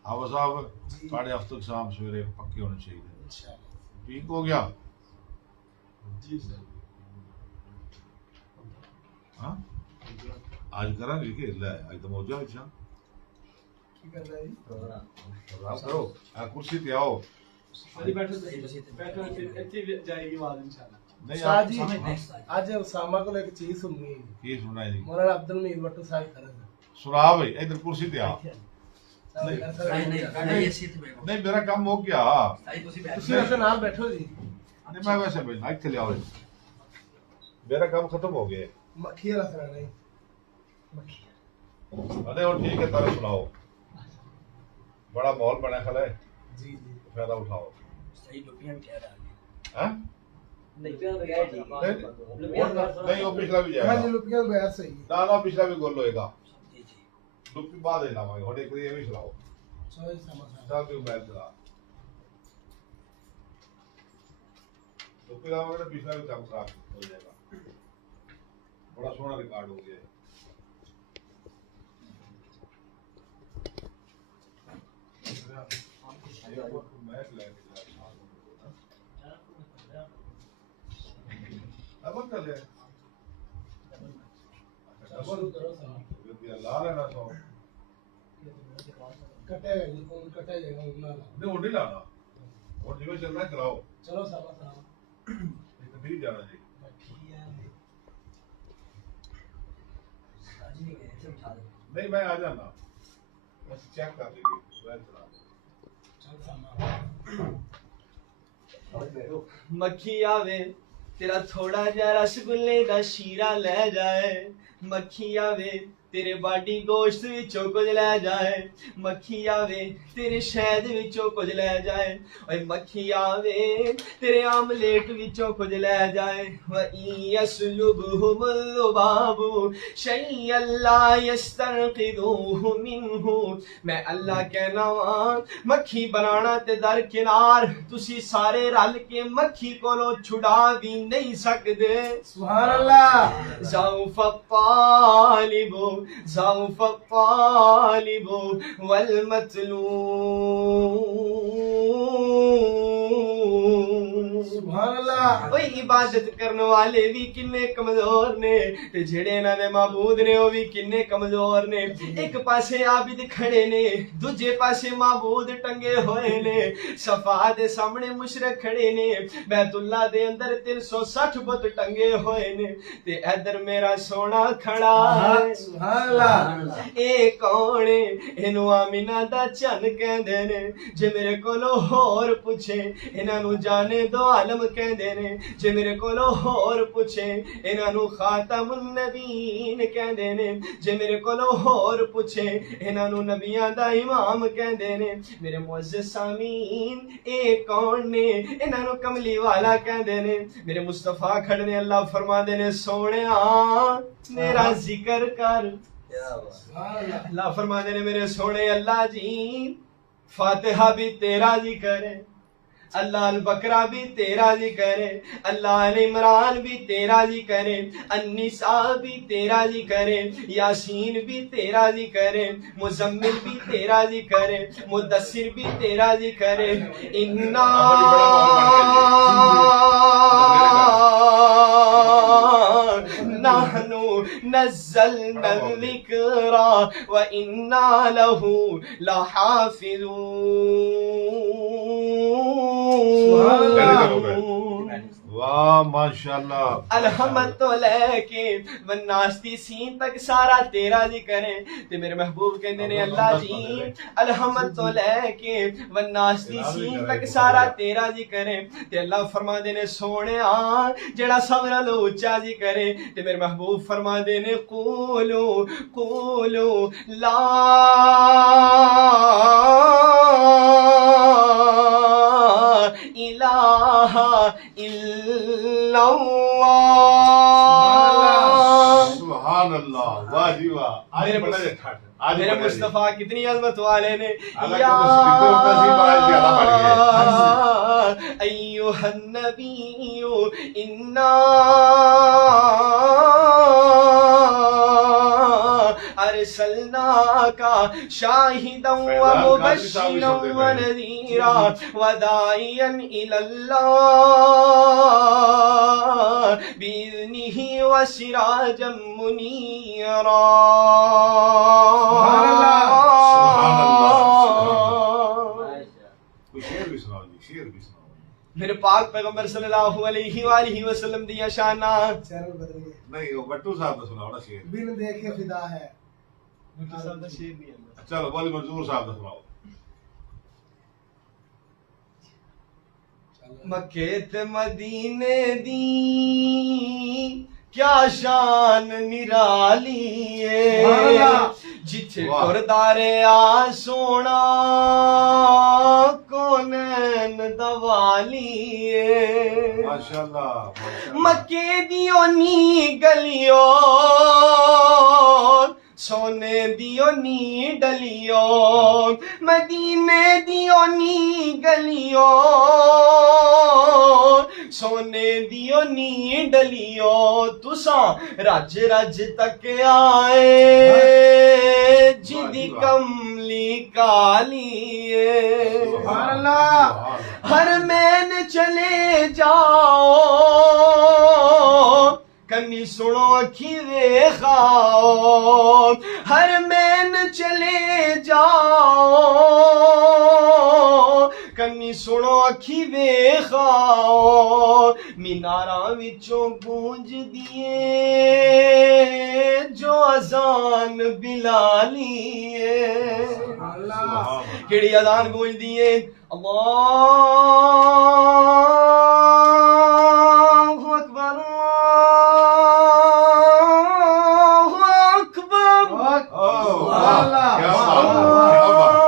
حافظ صاحب ساڑھے ہفتے شام سویرے پکے ہونے چاہیے ٹھیک ہو گیا جی سر ہاں آج کرا گے کہ لے آج تو موجہ اچھا کی کر رہا ہے پروگرام کرو کرسی پہ آؤ جائے گی آواز انشاءاللہ نہیں شاہ جی سمجھ آج اسامہ کو ایک چیز سننی ہے کی سنائی دی مولانا عبد المیل بٹو صاحب کر رہے سنا بھائی ادھر کرسی پہ آ نہیں میرا کام ہو گیا تسی ویسے نال بیٹھو جی نہیں میں ویسے بیٹھا ایک تھلے آؤ میرا کام ختم ہو گیا مکھی والا سر نہیں ارے اور ٹھیک ہے تارے سناؤ بڑا ماحول بنا کھلا ہے جی جی فائدہ اٹھاؤ صحیح لپیاں بھی ٹھہر آ گئی ہاں لپیاں بغیر ٹھیک نہیں وہ پچھلا بھی جائے ہاں گا جی لپیاں بغیر صحیح نہ پچھلا بھی گول ہوئے گا جی جی لپی بعد ہی لاؤں گے اور ایک یہ بھی چلاؤ چلو اسامہ صاحب سب بھی موبائل چلا لپی لاؤں گے پچھلا بھی کام خراب ہو جائے گا بڑا سونا ریکارڈ ہو گیا ہے ڈبل کر لیا ڈبل لا لینا سو کٹے گا جی فون کٹے جائے گا انہاں نہیں وہ نہیں لانا اور جی میں چلنا کراؤ چلو اسامہ صاحب ایک بھی جانا جی نہیں میں آ جانا بس چیک کر لیں گے موبائل چلا چل اسامہ مکھی آوے تیرا تھوڑا جا رس گلے دا شیرہ لے جائے مکھی آوے تیرے باڈی گوشت وچوں کچھ لے جائے مکھی آوے تیرے شہد وچوں کچھ لے جائے اوے مکھی آوے تیرے آملیٹ وچوں کچھ لے جائے وَإِن يَسْلُبْهُمُ الذُّبَابُ شَيْئًا لَّا يَسْتَنقِذُوهُ مِنْهُ میں اللہ کہنا وا مکھی بنانا تے درکنار تسی سارے رل کے مکھی کولو چھڑا بھی نہیں سکدے سبحان اللہ ضعف الطالب ضعف الطالب والمطلوب سبحان اللہ اوے عبادت کرنے والے بھی کنے کمزور نے تے جڑے انہاں دے معبود نے او بھی کنے کمزور نے ایک پاسے عابد کھڑے نے دوجے پاسے معبود ٹنگے ہوئے نے صفا دے سامنے مشرک کھڑے نے بیت اللہ دے اندر 360 بت ٹنگے ہوئے نے تے ادھر میرا سونا کھڑا ہے سبحان اللہ اے کون ہے اینو آمینہ دا چن کہندے نے جے میرے کولو ہور پوچھے انہاں نو جانے دو عالم کہندے نے جے میرے کولو ہور پوچھے انہاں نو خاتم النبیین کہندے نے جے میرے کولو ہور پوچھے انہاں نو نبیاں دا امام کہندے نے میرے معزز سامعین اے کون نے انہاں نو کملی والا کہندے نے میرے مصطفیٰ کھڑے نے اللہ فرماندے نے سونیا میرا ذکر کر سبحان اللہ اللہ فرماندے نے میرے سونے اللہ جی فاتحہ بھی تیرا ذکر ہے اللہ البقرہ بھی تیرا ذکر ہے اللہ علی عمران بھی تیرا ذکر ہے النساء بھی تیرا ذکر ہے یاسین بھی تیرا ذکر ہے مزمل بھی تیرا ذکر ہے مدثر بھی تیرا ذکر ہے انا نحن نزلنا الذکر وإنا له لحافظون واہ ماشاءاللہ. الحمد تو لے کے والناس دی سین تک سارا تیرا ذکر ہے تے میرے محبوب کہندے نے اللہ جی الحمد تو لے کے والناس دی سین تک سارا تیرا ذکر ہے تے اللہ فرماندے نے سونیا جڑا سب نالوں اونچا ذکر ہے تے میرے محبوب فرماندے نے قولو قولو لا الہ الا اللہ. سبحان اللہ. واہ جی واہ. آج میرے بڑا اچھا ہے. آج میرے بڑا جی. مصطفیٰ کتنی عظمت والے نے. اللہ کا تو سپیکر ہوتا سی بڑا زیادہ بڑھ گیا. ایوہ النبی انا ارسلناک شاہدا ومبشرا ونذیرا وداعیا الی اللہ باذنہ وسراجا منیرا. سبحان اللہ. سبحان اللہ. ماشاء کوئی شعر بھی سناؤ جی. شعر بھی سناؤ. میرے پاک پیغمبر صلی اللہ علیہ وآلہ وسلم دیا شانہ. چینل بدل گئے. نہیں وہ بٹو صاحب کا سناؤ نا شعر. بن دیکھے فدا ہے. چلو بولی منظور صاحب کا سناؤ. مکے تے مدینے دی کیا شان نرالی ہے جتھے کردارے آ سونا کونین دوالی ہے. ماشاءاللہ. مکے دیو نی گلیو سونے دیو نی ڈلیو مدینے دیو نی گلیو سونے دیو نی ڈلیو تساں رج رج تک آئے جدی کملی کالی سبحان اللہ. ہر مین چلے جاؤ کنی سنو اکھی ویخاؤ ہر مین چلے جاؤ کنی سنو اکھی ویخاؤ میناراں وچوں گونج دیے جو اذان بلالی ہے. کیڑی اذان گونج دیے اللہ اکبر اللہ اکبر. اللہ. کیا بات ہے.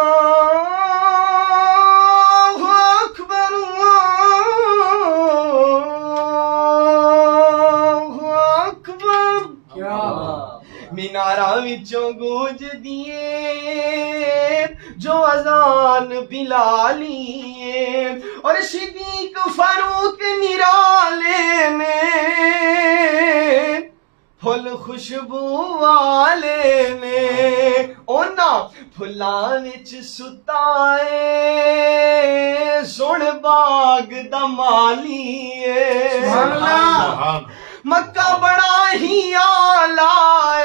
مینارا وچوں گونج دیے جو اذان بلالی اور صدیق فاروق نرالے نے پھل خوشبو والے نے اونا پھلاں وچ ستائے سن باغ دا مالی. سبحان اللہ. مکہ بڑا ہی آلہ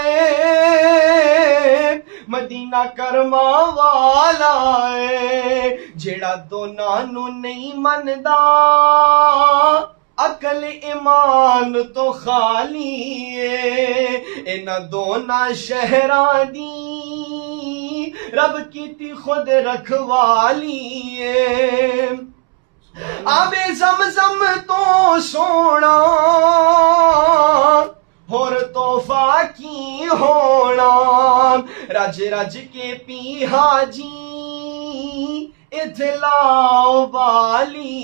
ہے مدینہ کرما والا ہے جیڑا دوناں نو نہیں مندا عقل ایمان تو خالی ہے. انہاں دوناں شہراں دی رب کیتی خود رکھوالی ہے. آبے زمزم تو سونا ہور توفہ کی ہونا رج رج کے پی حاجی اتلاؤ والی.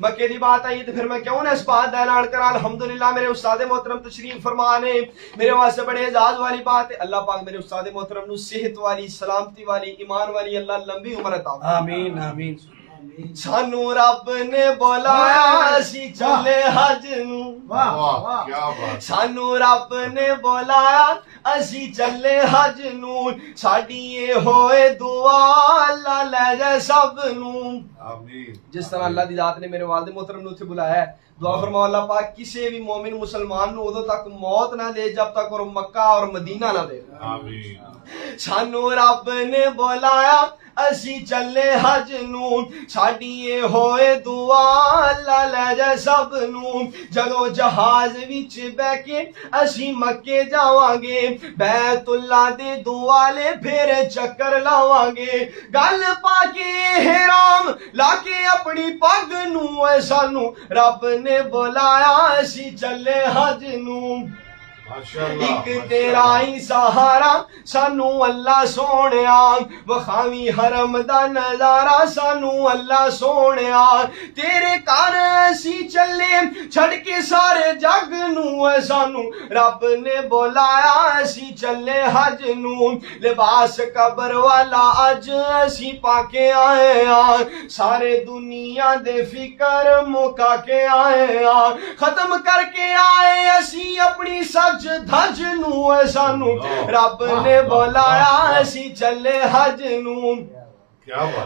مکے دی بات آئی تو پھر میں کیوں نہ اس بات دا اعلان کرا. الحمدللہ میرے استاد محترم تشریف فرمانے میرے واسطے بڑے اعزاز والی بات ہے. اللہ پاک میرے استاد محترم نو صحت والی سلامتی والی ایمان والی اللہ لمبی عمر عطا فرمائے. آمین آمین. سانو رب نے بلایا اسی چلے حج نو. واہ کیا بات. سانو رب نے بلایا اسی چلے حج نو ساڈی اے ہوئے دعا اللہ لے جائے سب نو. آمین. جس طرح اللہ دی ذات نے میرے والد محترم نو اتھے بلایا ہے دعا فرماؤ اللہ پاک کسی بھی مومن مسلمان نو ادو تک موت نہ دے جب تک اور مکہ اور مدینہ نہ دے. آمین. سانو رب نے بلایا اسی چلے حج نو ساڈی اے ہوئے دعا اللہ لے جائے سب نو جدو جہاز وچ بہ کے اسی مکے جاواں گے بیت اللہ دے دوالے پھر چکر لاواں گے گل پا کے احرام لا کے اپنی پگ نو اے سانو رب نے بلایا اسی چلے حج نو ایک تیرا ہی سہارا سانو اللہ سونیا وخاوی حرم دا نظارہ سانو اللہ سونیا تیرے گھر اسی چلے چھڑ کے سارے جگ نو اے سانو رب نے بلایا اسی چلے حج نو لباس قبر والا اج اسی پا کے آئے سارے دنیا دے فکر مکا کے آئے ختم کر کے آئے اسی اپنی سج دھج نو اے سانو رب نے بلایا اسی چلے حج نو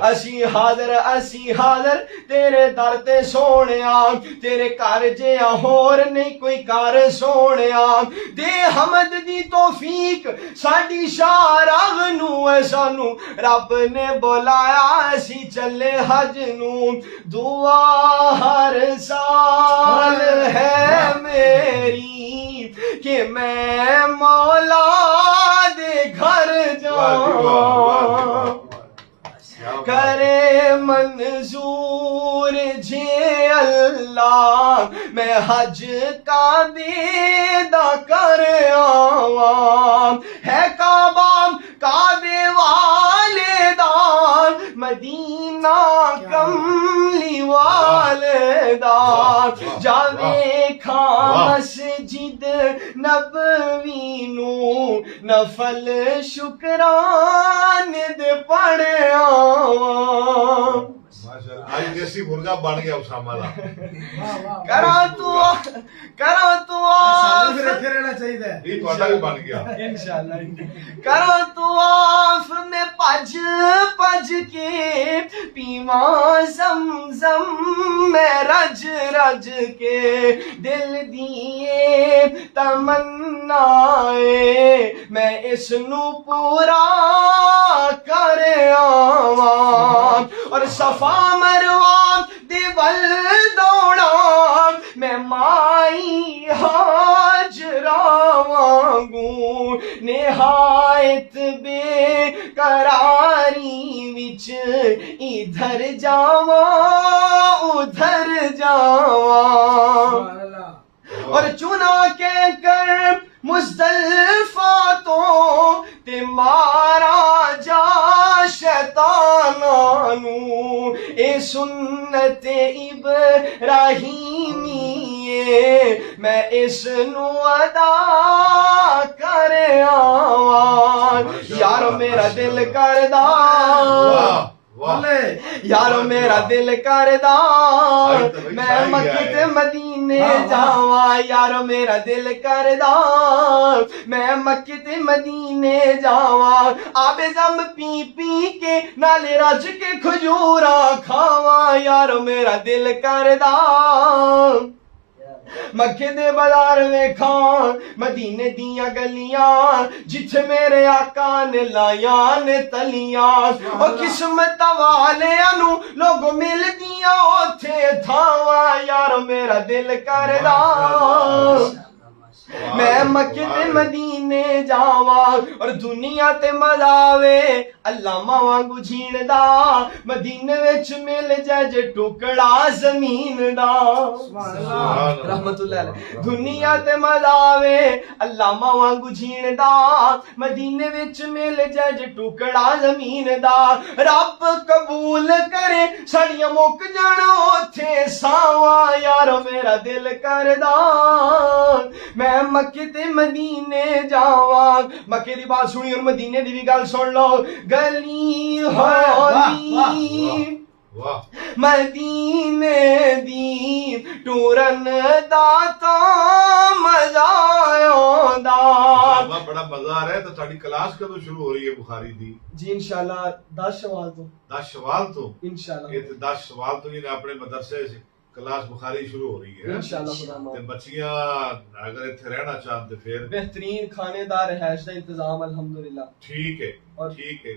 اسی حاضر تیرے در تے سونیا تیرے گھر جیا ہور نہیں کوئی کر سونیا دے حمد دی توفیق ساڈی شارغ نو اے سانو رب نے بلایا اسی چلے حج نو دعا ہر سال ہے میری کہ میں مولا دے گھر جاؤں کرے منظور جے اللہ میں حج کعبے دا کر آواں ہے کعبے والے دا مدینہ کملی والے دا جاوے کھا مسجد نبوی نو نفل شکران دے پڑے آج دیسی مرغا بن گیا اسامہ دا کرا تو پھر رہنا چاہیے یہ تہاڈا بھی بن گیا انشاءاللہ کرا تو آف میں پج کے پیواں زمزم میں رج کے دل دیے تمنا میں اس نو پورا کر آواں اور صفا مروہ دے ول دوڑاں میں مائی ہاجرہ وانگوں نہایت بے قراری وچ ادھر جاواں ادھر جاواں اور چنا کے کر مزدلفہ تو تے مارا جا شیطانانو اے سنت ابراہیمی میں اس نو ادا کر آواں یارو میرا دل کردا یارو میرا دل کردا میں مکے تے مدینے جاواں یارو میرا دل کردا میں مکے تے مدینے جاواں آب زم پی کے نالے رج کے کھجوراں کھاواں یارو میرا دل کردا مکے دے بازار ویکھاں مدینے دیاں گلیاں جتھے میرے آقا نے لایاں نے تلیاں او قسمت والیاں نو لوگ مل دیاں اوتھے تھاواں یار میرا دل کردا میں مکے تے مدینے جاواں اور دنیا تے مزہ آوے علامہ وانگو جھین دا مدینے وچ مل جائے جے ٹکڑا زمین دا رحمت اللہ علیہ دنیا تے مزہ آوے علامہ وانگو جھین دا مدینے وچ مل جائے جے ٹکڑا زمین دا رب قبول کرے سڑیاں مک جان اوتھے ساواں یار میرا دل کردا میں مکے تے مدینے جاواں مکے دی بات سنی اور مدینے دی بھی گل سن لو گلی ہولی مدینے دی ٹورن دا تا مزہ آوندا بڑا مزہ آ رہا ہے تو ساڈی کلاس کدوں شروع ہو رہی ہے بخاری دی جی انشاءاللہ 10 شوال تو 10 شوال تو انشاءاللہ یہ 10 شوال تو یہ اپنے مدرسے سے کلاس بخاری شروع ہو رہی ہے انشاءاللہ خدا تے ماں بچیاں اگر اتنے رہنا چاہتے پھر بہترین کھانے دار رہائش کا انتظام الحمدللہ ٹھیک ہے اور ٹھیک ہے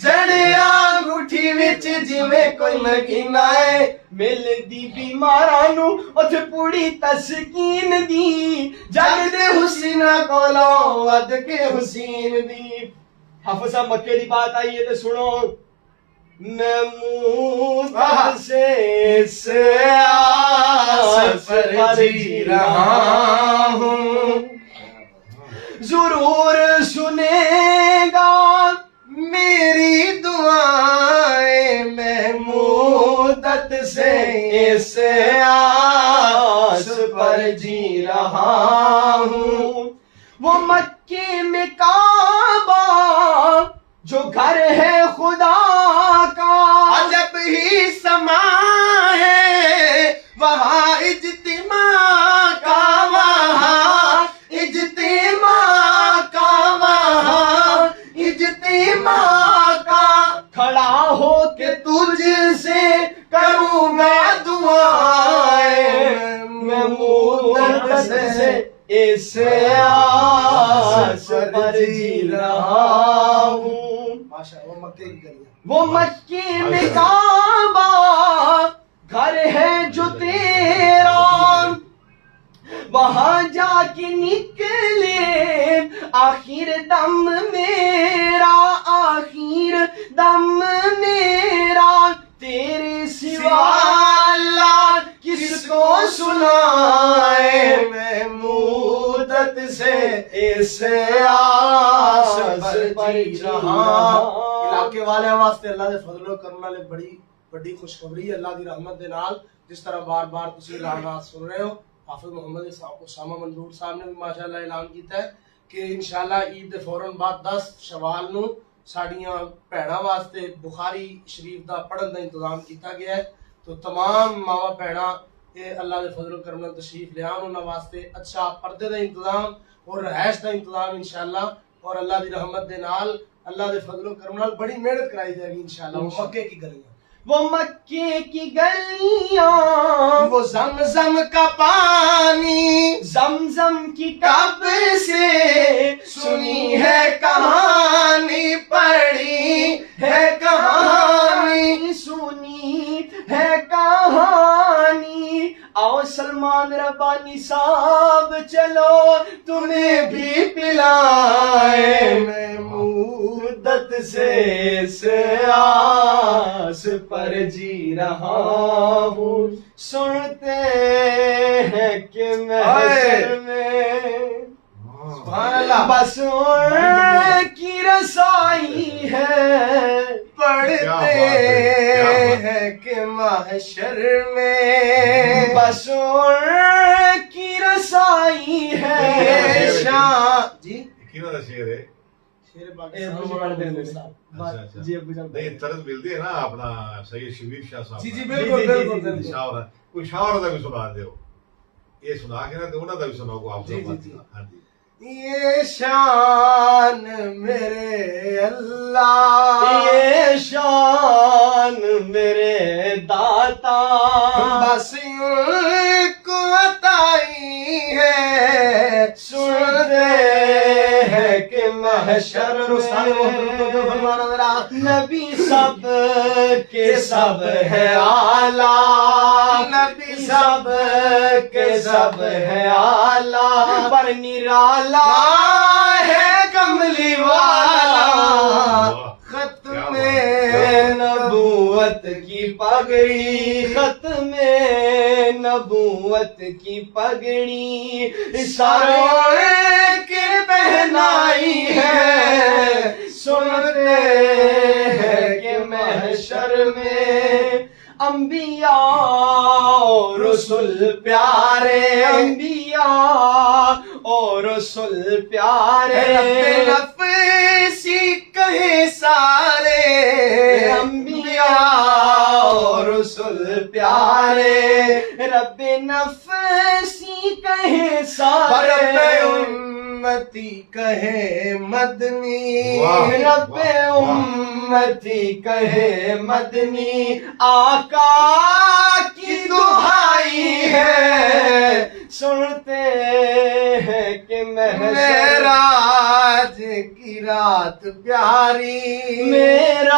ਜੜਿਆ ਅੰਗੂਠੀ ਵਿੱਚ ਜਿਵੇਂ ਕੋਈ ਨਗੀਨਾ ਹੈ ਮਿਲਦੀ ਬਿਮਾਰਾਂ ਨੂੰ ਉੱਥੇ ਪੂਰੀ ਤਸਕੀਨ ਦੀ ਜਗ ਦੇ ਹੁਸਨਾ ਕੋਲੋਂ ਵੱਧ ਕੇ ਹੁਸੈਨ ਦੀ حافظ صاحب مکے دی بات آئی ہے تو سنو میں منہ سے آس پر جی رہا ہوں ضرور سنے گا میری دعائیں میں مدت سے اس آس پر جی رہا ہوں وہ مکے میں کعبہ جو گھر ہے خدا کا عجب ہی سما ہے وہاں اجتماع کا وہاں اجتماع کا وہاں اجتماع کا کھڑا ہو کے تجھ سے کروں گا دعائیں میں مدت سے اس آس پر جی رہا ہوں ماشاءاللہ وہ مکے کی گلیاں وہ مکی میں کعبہ گھر ہے جو تیرا وہاں جا کے نکلے آخر دم میرا آخر دم میرا تیرے سوا اللہ کس کو سنائے میں مدت سے اس آس پر جی رہا علاقے والے واسطے اللہ دے فضل و کرم نال بڑی بڑی خوشخبری ہے اللہ دی رحمت دے نال جس طرح بار بار تسی اعلانات سن رہے ہو حافظ محمد اسامہ منظور صاحب نے بھی ماشاءاللہ اعلان کیتا ہے کہ انشاءاللہ عید دے فوراً بعد 10 شوال نو ساڑیاں بھیڑاں واسطے بخاری شریف دا پڑھن دا انتظام کیتا گیا ہے تو تمام ماوا بھیڑاں اللہ دے فضل و کرم نال تشریف لے آن انہاں واسطے اچھا پردے دا انتظام اور رہائش دا انتظام انشاءاللہ اور اللہ دی رحمت دے نال اللہ دے فضل و کرم نال بڑی محنت کرائی جائے گی انشاءاللہ وہ مکے کی گلیاں وہ مکے کی گلیاں وہ زمزم کا پانی زمزم کی کب سے سنی ہے کہانی پڑھی ہے کہانی سنی ہے کہانی آؤ سلمان ربانی صاحب چلو تمہیں بھی پلائے میں مدت سے اس آس پر جی رہا ہوں سنتے ہیں کہ محشر میں بس ان کی رسائی ہے پڑھتے ہیں کہ محشر میں بس ان کی رسائی ہے شان جی کینوں دا شعر ہے شیر جی ابو جان نہیں طرز ملتی ہے نا اپنا سید شبیر شاہ صاحب جی جی بالکل بالکل شاعر کوئی شاعر دا بھی سنا دیو یہ سنا کے نا تو انہاں دا بھی سناؤ کو آپ جی ہاں جی جی یہ شان میرے اللہ یہ شان میرے داتا بس ان کو عطائی ہے سنتے ہیں کہ محشر نبی سب کے سب ہے اعلیٰ نبی سب کے سب ہے اعلیٰ پر نرالا ہے کملی والا ختم نبوت کی پگڑی ختم نبوت کی پگڑی سرور کی پہنائی ہے سنتے ہیں کہ محشر میں انبیاء اور رسول پیارے انبیاء اور رسول پیارے نفسی کہیں سارے انبیاء اور رسول پیارے رب نفسی کہیں سارے امتی کہے مدنی رب امتی کہے مدنی آقا کی دہائی ہے سنتے ہیں کہ معراج کی رات پیاری معراج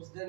ਉਸ ਦਿਨ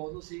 ਮੌਜੂ ਸੀ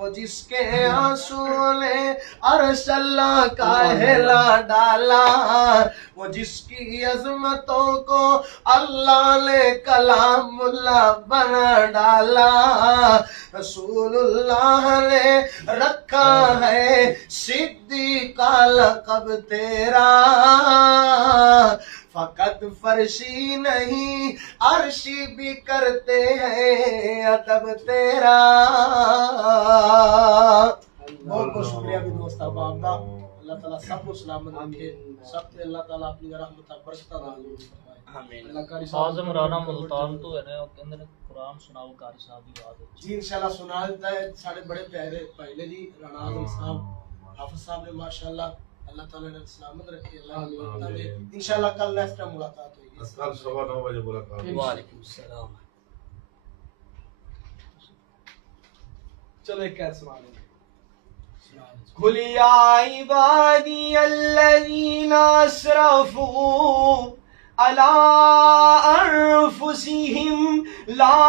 وہ جس کے آنسو نے عرش اللہ کا ہلا ڈالا، وہ جس کی عظمتوں کو اللہ نے کلام اللہ بنا ڈالا، رسول اللہ نے رکھا ہے صدیق کا لقب تیرا، فقط فرشی نہیں عرشی بھی کرتے ہیں ادب تیرا۔ بہت بہت شکریہ بھی دوست احباب کا، اللہ تعالیٰ سب کو سلامت رکھے، سب پہ اللہ تعالیٰ اپنی رحمت برکت نازل فرمائے۔ اللہ قاری صاحب آزم رانا ملتان تو ہے نا اندر قرآن سناؤ قاری صاحب کی بات ہے جی انشاءاللہ سنا دیتا ہے سارے بڑے پیارے پہلے جی رانا اعظم صاحب حافظ صاحب نے ماشاءاللہ اللہ تعالیٰ نے سلامت رکھی، اللہ نے انشاءاللہ کل نیکسٹ ٹائم ملاقات ہوگی۔ کل 9:15 بجے ملاقات ہوگی۔ وعلیکم السلام۔ چلو ایک قید سنا دیں۔ قل یا عبادی الذین اسرفوا علی انفسہم لا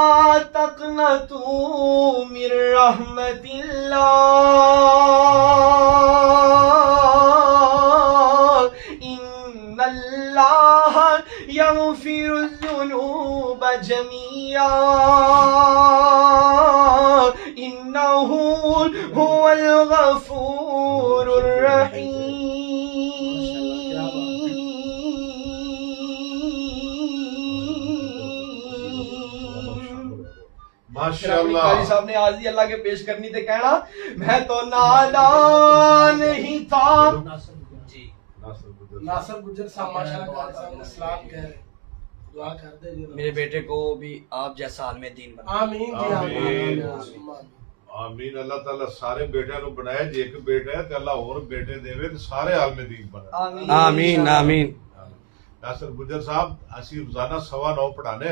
تقنطوا من رحمت اللہ ان اللہ یغفر الذنوب جميعا انہ هو الغفور الرحیم۔ ماشاءاللہ قاری صاحب نے آج ہی اللہ کے پیش کرنی تھے، کہنا میں تو نادان ہی تھا۔ جی ناصر گجر صاحب ماشاءاللہ قاری صاحب نے سلام کہہ رہے ہیں، دعا کر دے جو میرے بیٹے کو بھی آپ جیسا عالم دین بنا۔ آمین جی آمین۔ آمین۔ آمین۔ اللہ تعالیٰ سارے بیٹے نو بنائے، جے ایک بیٹا ہے تے اللہ اور بیٹے دے تے سارے عالم دین بنائے۔ آمین آمین۔ ناصر گجر صاحب اسی روزانہ 9:15 پڑھانے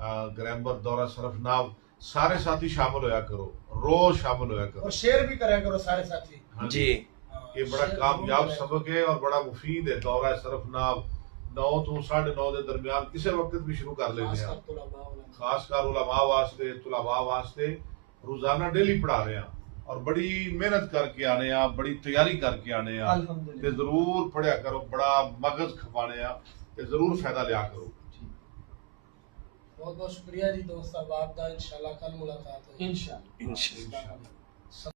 ہاں، گرامر دورہ صرف ناو، سارے ساتھی شامل ہویا کرو، روز شامل ہویا کرو۔ اور شیئر بھی کریا کرو سارے ساتھی۔ جی یہ بڑا کامیاب سبق ہے اور بڑا مفید ہے۔ دورہ صرف ناو 9 تو 9:30 دے درمیان کسی وقت بھی شروع کر لیتے ہیں، خاص کر علماء واسطے، طلباء واسطے روزانہ ڈیلی پڑھا رہے ہیں اور بڑی محنت کر کے آنے ہیں، بڑی تیاری کر کے آنے ہیں تے ضرور پڑھیا کرو، بڑا مغز کھپانے ہیں تے ضرور فائدہ لیا کرو۔ بہت بہت شکریہ جی دوست احباب کا، انشاءاللہ کل ملاقات ہوگی انشاءاللہ۔ انشاءاللہ۔